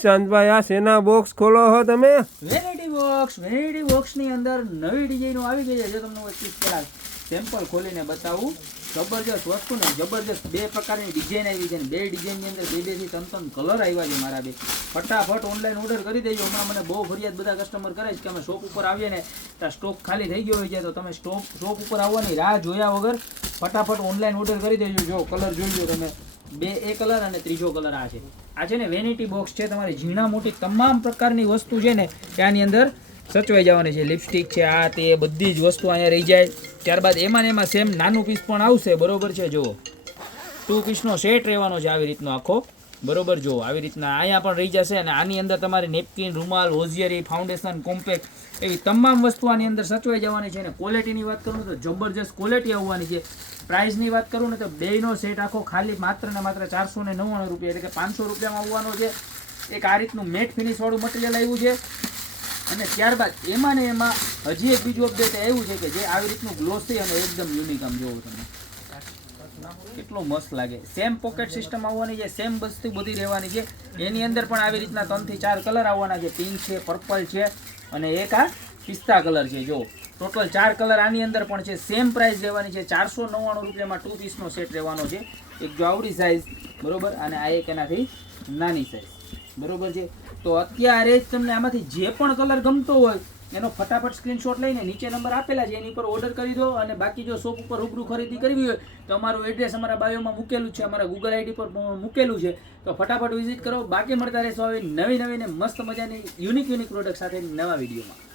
નિશાંતભાઈ આ સેના બોક્સ ખોલો હો તમે? વેરાયટી બોક્સ વેરાયટી બોક્સની અંદર નવી ડિઝાઇનો આવી ગઈ છે. જો તમને વચ્ચે પહેલા સેમ્પલ ખોલીને બતાવું. જબરજસ્ત વસ્તુ ને જબરજસ્ત બે પ્રકારની ડિઝાઇન આવી છે ને બે ડિઝાઇનની અંદર બે બેથી ત્રણ ત્રણ કલર આવ્યા છે મારા બે. ફટાફટ ઓનલાઈન ઓર્ડર કરી દેજો. હમણાં મને બહુ ફરિયાદ બધા કસ્ટમર કરે છે કે અમે શોપ ઉપર આવીએ ને ત્યાં સ્ટોક ખાલી થઈ ગયો હોય છે, તો તમે સ્ટોક શોપ ઉપર આવવાની રાહ જોયા વગર ફટાફટ ઓનલાઈન ઓર્ડર કરી દેજો. જો કલર જોઈ લો તમે. બે એ કલર અને ત્રીજો કલર આ છે. આ છે ને વેનિટી બોક્સ છે. તમારી ઝીણા મોટી તમામ પ્રકારની વસ્તુ છે ને ત્યાંની અંદર સચવાઈ જવાની છે. લિપસ્ટિક છે, આ તે બધી જ વસ્તુ અહીંયા રહી જાય. ત્યારબાદ એમાં ને એમાં સેમ નાનું પીસ પણ આવશે. બરોબર છે? જુઓ. ટુ પીસનો સેટ રહેવાનો છે. આવી રીતનો આખો બરોબર, જો, આવી રીતના અહીંયા પણ રહી જશે અને આની અંદર તમારે નેપકિન, રૂમાલ, હોઝિયરી, ફાઉન્ડેશન, કોમ્પેક્ટ એવી તમામ વસ્તુ આની અંદર સચવાઈ જવાની છે. અને ક્વોલિટીની વાત કરું તો જબરજસ્ત ક્વોલિટી આવવાની છે. પ્રાઇસની વાત કરું ને તો બેયનો સેટ આખો ખાલી માત્ર ને માત્ર ચારસો ને નવ્વાણું રૂપિયા, એટલે કે પાંચસો રૂપિયામાં આવવાનો છે. એક આ રીતનું મેટ ફિનિશવાળું મટીરિયલ આવ્યું છે. અને ત્યારબાદ એમાં ને એમાં હજી એક બીજું અપડેટ આવ્યું છે કે જે આવી રીતનું ગ્લોસી અને એકદમ યુનિક આમ જોવો તમે. કેટલું મસ્ત લાગે. સેમ પોકેટ સિસ્ટમ આવવાની છે સેમ વસ્તુ બધી રહેવાની છે. એની અંદર પણ આવી રીતના ત્રણથી ચાર કલર આવવાના છે. પિંક છે પર્પલ છે અને એક આ પિસ્તા કલર છે. જો ટોટલ ચાર કલર આની અંદર પણ છે. સેમ પ્રાઇસ રહેવાની છે. ચારસો નવ્વાણું રૂપિયામાં ટુ પીસનો સેટ રહેવાનો છે. એક જો આવડી સાઇઝ બરોબર? અને આ એક એનાથી નાની સાઇઝ બરોબર છે? તો અત્યારે જ તમને આમાંથી જે પણ કલર ગમતો હોય એનો ફટાફટ સ્ક્રીનશોટ લઈને નીચે નંબર આપેલા છે, એની પર ઓર્ડર કરી દો અને બાકી જો શોપ ઉપર રૂબરૂ ખરીદી કરવી હોય, તો અમારું એડ્રેસ અમારા બાયોમાં મૂકેલું છે, અમારા ગૂગલ આઈડી પર મૂકેલું છે. તો ફટાફટ વિઝિટ કરો, બાકી મળતા રહેશો આવી નવી નવી ને મસ્ત મજાની યુનિક યુનિક પ્રોડક્ટ સાથે નવા વિડીયોમાં